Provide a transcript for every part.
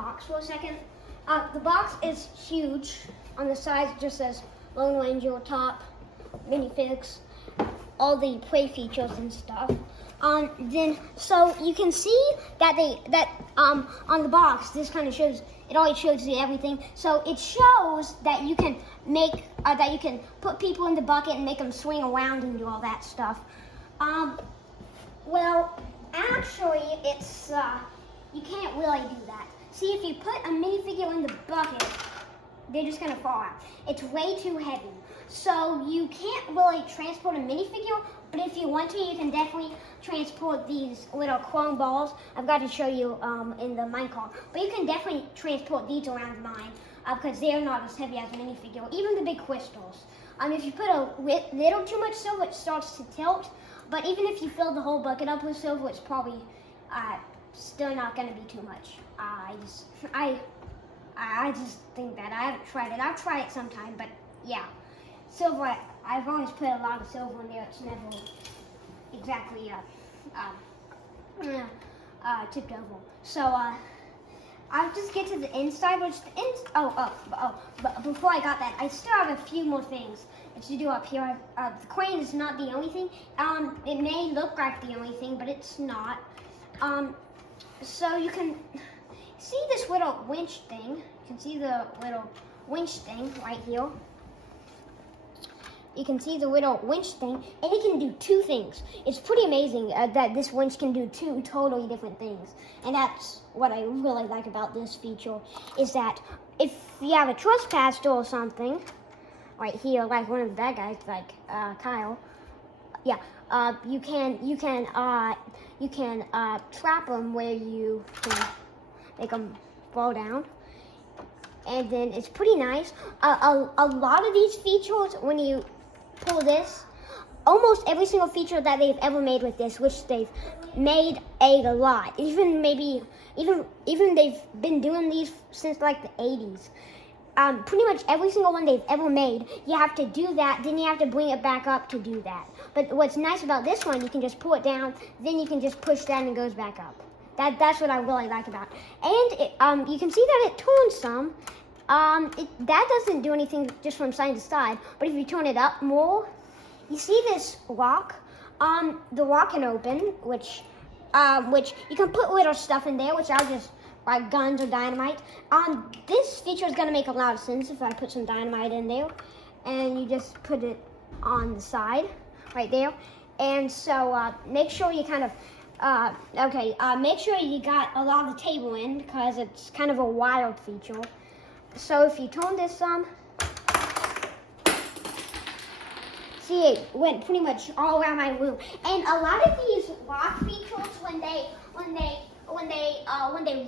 box for a second. The box is huge. On the sides, it just says Lone Ranger top, minifigs, all the play features and stuff. So you can see that on the box, this kind of shows, it always shows you everything. So it shows that you can make, that you can put people in the bucket and make them swing around and do all that stuff. Well, actually, it's, you can't really do that. See, if you put a minifigure in the bucket, they're just gonna fall out. It's way too heavy. So you can't really transport a minifigure, but if you want to, you can definitely transport these little chrome balls. I've got to show you in the minecart. But you can definitely transport these around mine because they're not as heavy as a minifigure, even the big crystals. If you put a little too much silver, it starts to tilt. But even if you fill the whole bucket up with silver, it's probably still not going to be too much. I just think that. I haven't tried it. I'll try it sometime, but yeah. Silver, I've always put a lot of silver in there. It's never exactly tipped over. So I'll just get to the inside, but but before I got that, I still have a few more things to do up here. The crane is not the only thing. It may look like the only thing, but it's not. So you can see this little winch thing. You can see the little winch thing right here. You can see the little winch thing, and it can do two things. It's pretty amazing that this winch can do two totally different things. And that's what I really like about this feature, is that if you have a trespasser or something, right here, like one of the bad guys, like Kyle, yeah, you can trap them where you can make them fall down. And then it's pretty nice. A lot of these features, when you pull this, almost every single feature that they've ever made with this, which they've made a lot. Even they've been doing these since like the 80s. Pretty much every single one they've ever made, you have to do that, then you have to bring it back up to do that. But what's nice about this one, you can just pull it down, then you can just push that and it goes back up. That's what I really like about it. And you can see that it turns some. That doesn't do anything just from side to side, but if you turn it up more, you see this lock. The lock can open, which you can put little stuff in there, which I'll just, like guns or dynamite. This feature is gonna make a lot of sense if I put some dynamite in there, and you just put it on the side, right there. And so make sure you kind of, make sure you got a lot of the table in, because it's kind of a wild feature. So if you turn this see, it went pretty much all around my room. And a lot of these lock features, when they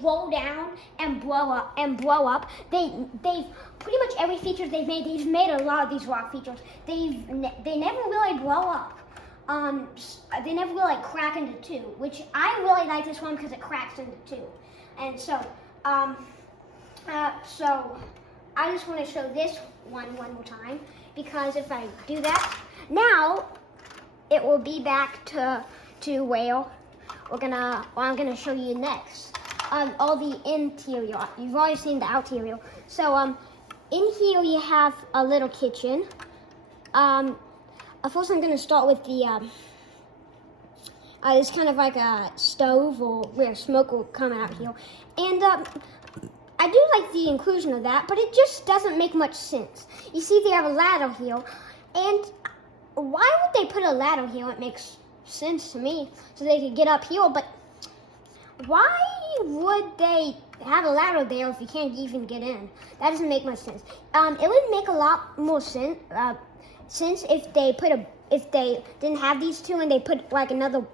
roll down and blow up, they've pretty much every feature they've made a lot of these lock features. They never really blow up. They never really crack into two, which I really like this one because it cracks into two. And so, so I just want to show this one more time, because if I do that, now it will be back to where I'm gonna show you next. All the interior. You've already seen the outerior. So in here you have a little kitchen. First I'm gonna start with the it's kind of like a stove, or where smoke will come out here. And I do like the inclusion of that, but it just doesn't make much sense. You see, they have a ladder here, and why would they put a ladder here? It makes sense to me, so they could get up here, but why would they have a ladder there if you can't even get in? That doesn't make much sense. It would make a lot more sense if they didn't have these two and they put like another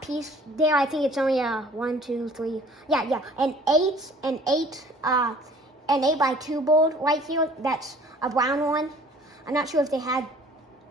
piece there. I think it's only a 1, 2, 3, an 8x2 board right here. That's a brown one. I'm not sure if they had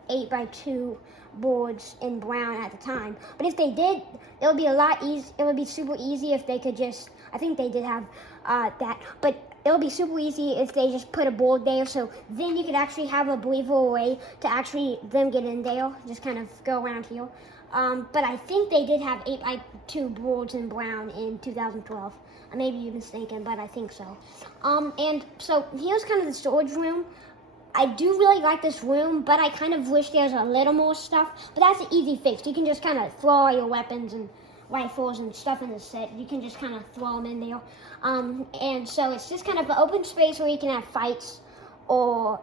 8x2 boards in brown at the time, but if they did, it would be a lot easy. It would be super easy if they could just, I think they did have that, but it would be super easy if they just put a board there, so then you could actually have a believable way to actually them get in there, just kind of go around here. But I think they did have 8x2 boards in brown in 2012. Maybe you're mistaken, but I think so. And so here's kind of the storage room. I do really like this room, but I kind of wish there's a little more stuff. But that's an easy fix. You can just kind of throw all your weapons and rifles and stuff in the set. You can just kind of throw them in there. And so it's just kind of an open space where you can have fights or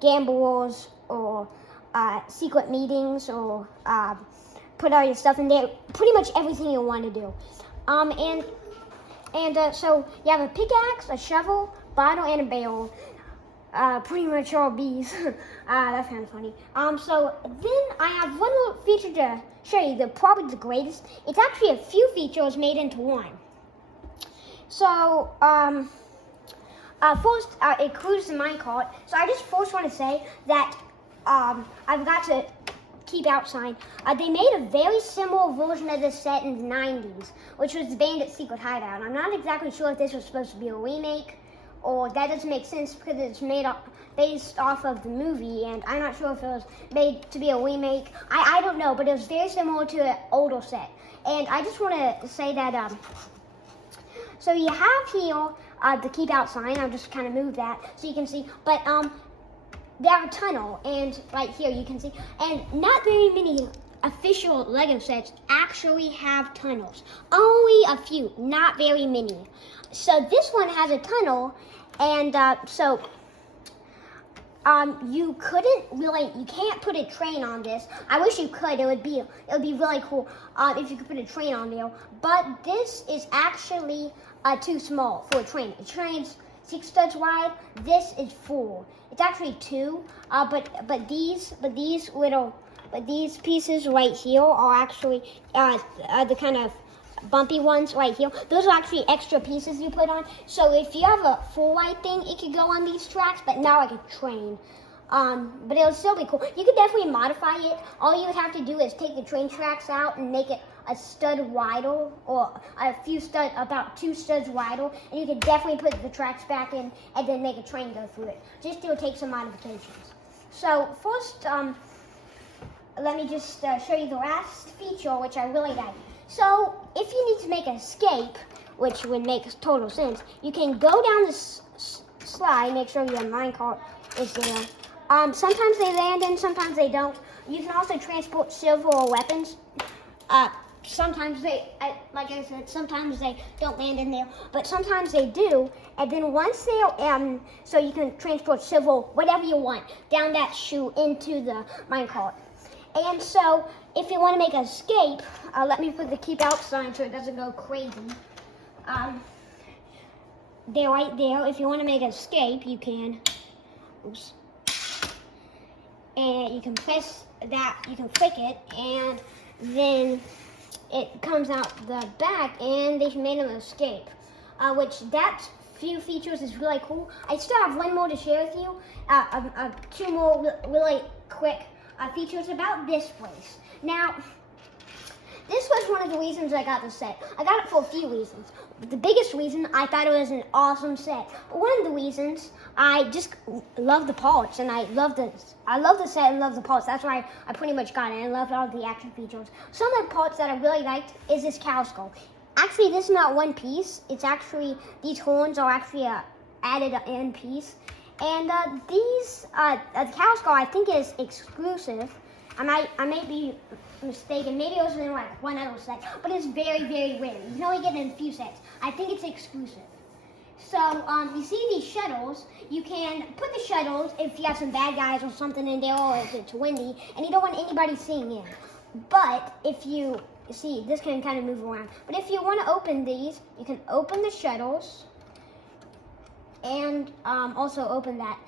gambles or secret meetings or put all your stuff in there. Pretty much everything you want to do. So you have a pickaxe, a shovel, bottle, and a barrel. Pretty much all bees. That's kind of funny. So then I have one more feature to show you. Probably the greatest. It's actually a few features made into one. So first, it includes the minecart. So I just first want to say that I've got to keep outside. They made a very similar version of this set in the 90s, which was the Bandit Secret Hideout. I'm not exactly sure if this was supposed to be a remake, or that doesn't make sense because it's based off of the movie, and I'm not sure if it was made to be a remake. I don't know, but it was very similar to an older set. And I just want to say that, so you have here the keep out sign. I'll just kind of move that so you can see. But they have a tunnel, and right here you can see. And not very many official Lego sets actually have tunnels. Only a few, not very many. So this one has a tunnel, and you can't put a train on this. I wish you could. It would be really cool if you could put a train on there. But this is actually too small for a train. A train's 6 studs wide. This is 4. It's actually 2. But these pieces right here are actually the kind of bumpy ones right here. Those are actually extra pieces you put on. So if you have a 4-wide thing, it could go on these tracks, but not like a train. But it'll still be cool. You could definitely modify it. All you would have to do is take the train tracks out and make it a stud wider, or about 2 studs wider, and you could definitely put the tracks back in and then make a train go through it. Just to take some modifications. So first, let me just show you the last feature, which I really like. So if you need to make an escape, which would make total sense, you can go down this slide, make sure your minecart is there. Sometimes they land in, sometimes they don't. You can also transport silver or weapons. Sometimes like I said, sometimes they don't land in there, but sometimes they do. And then once they're, so you can transport silver, whatever you want, down that chute into the minecart. And so, if you want to make an escape, let me put the keep out sign so it doesn't go crazy. They're right there. If you want to make an escape, you can. Oops. And you can press that. You can click it, and then it comes out the back, and they made an escape. Which that few features is really cool. I still have one more to share with you. 2 more really quick features about this place. Now, this was one of the reasons I got the set. I got it for a few reasons. The biggest reason, I thought it was an awesome set. But one of the reasons, I just love the parts, and I love the set and love the parts. That's why I pretty much got it. I loved all the action features. Some of the parts that I really liked is this cow skull. Actually, this is not one piece. It's actually, these horns are actually added in piece. And the cow skull, I think, is exclusive. I may be mistaken. Maybe it was in like one other set, but it's very, very rare. You can only get it in a few sets. I think it's exclusive. So you see these shuttles. You can put the shuttles if you have some bad guys or something in there, or if it's windy and you don't want anybody seeing in. But if you see, this can kind of move around. But if you want to open these, you can open the shuttles. And also open that,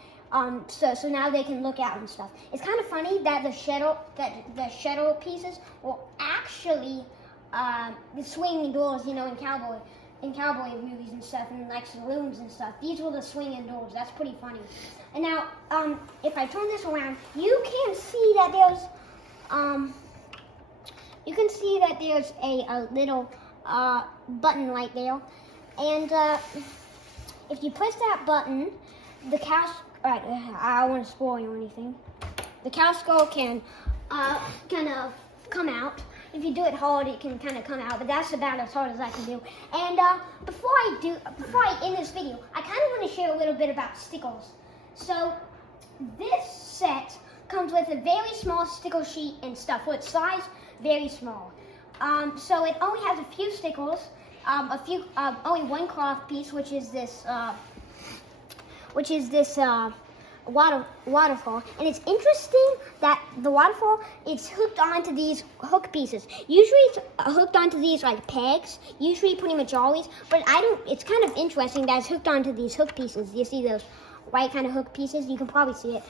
so now they can look out and stuff. It's kind of funny that the shuttle pieces were actually the swinging doors, you know, in cowboy movies and stuff, and like saloons and stuff. These were the swinging doors. That's pretty funny. And now, if I turn this around, you can see that there's a little button right there, and if you press that button, the cow. I don't want to spoil you or anything. The cow skull can kind of come out, if you do it hard, it can kind of come out, but that's about as hard as I can do. And before I end this video, I kind of want to share a little bit about stickles. So this set comes with a very small stickle sheet and stuff. For its size, very small. So it only has a few stickles, only one cloth piece, which is this waterfall. And it's interesting that the waterfall is hooked onto these hook pieces. Usually it's hooked onto these like pegs, usually pretty much always, but it's kind of interesting that it's hooked onto these hook pieces. You see those white kind of hook pieces? You can probably see it.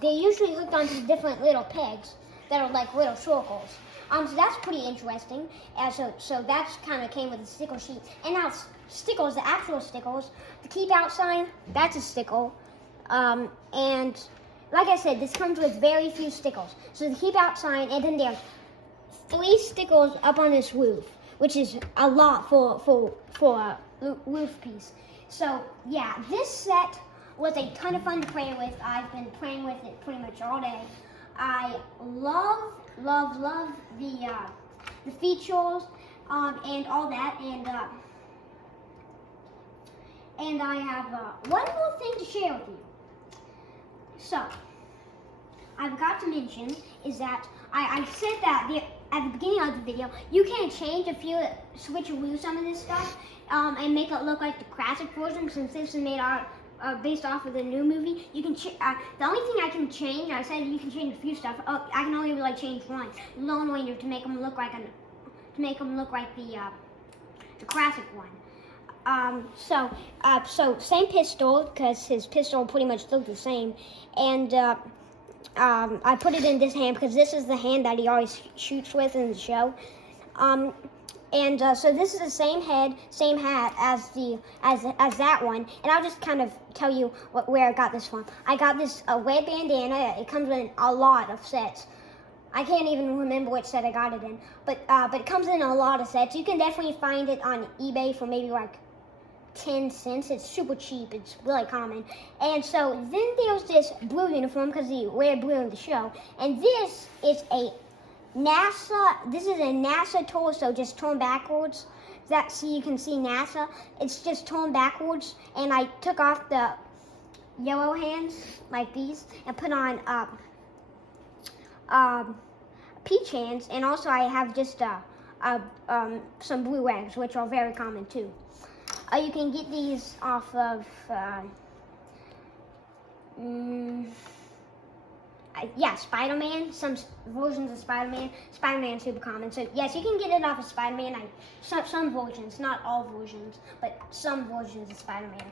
They're usually hooked onto different little pegs that are like little circles. So that's pretty interesting. So that's kind of came with the stickle sheet. And now stickles, the actual stickles, the keep out sign, that's a stickle. And like I said, this comes with very few stickles. So the keep out sign, and then there's 3 stickles up on this roof, which is a lot for a roof piece. So yeah, this set was a ton of fun to play with. I've been playing with it pretty much all day. I love the features and all that, and I have one more thing to share with you. So I forgot to mention is that I said that at the beginning of the video, you can change switcheroo some of this stuff and make it look like the classic version, since this is made out based off of the new movie. You can the only thing I can change, I said you can change a few stuff. I can only really change one, Lone Ranger, to make him look like the classic one. So same pistol, because his pistol pretty much looked the same, and I put it in this hand because this is the hand that he always shoots with in the show. So this is the same head, same hat as that one, and I'll just kind of tell you where I got this from. I got this red bandana. It comes in a lot of sets. I can't even remember which set I got it in, but it comes in a lot of sets. You can definitely find it on eBay for maybe like 10 cents. It's super cheap. It's really common. And so then there's this blue uniform, because he wear blue in the show, and this is a NASA torso, just torn backwards. So you can see NASA. It's just torn backwards, and I took off the yellow hands like these and put on peach hands, and also I have just some blue legs, which are very common too. You can get these off of Spider-Man, some versions of Spider-Man. Spider-Man's super common. So yes, you can get it off of Spider-Man. Some versions, not all versions, but some versions of Spider-Man.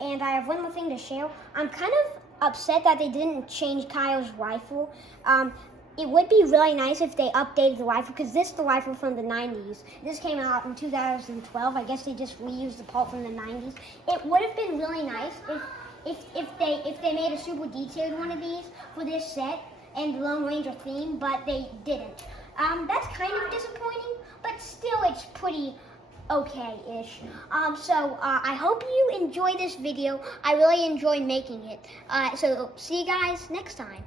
And I have one more thing to share. I'm kind of upset that they didn't change Kyle's rifle. It would be really nice if they updated the rifle, because this is the rifle from the 90s. This came out in 2012. I guess they just reused the part from the 90s. It would have been really nice if they made a super detailed one of these for this set and the Lone Ranger theme, but they didn't. That's kind of disappointing, but still it's pretty okay-ish. I hope you enjoyed this video. I really enjoyed making it. So see you guys next time.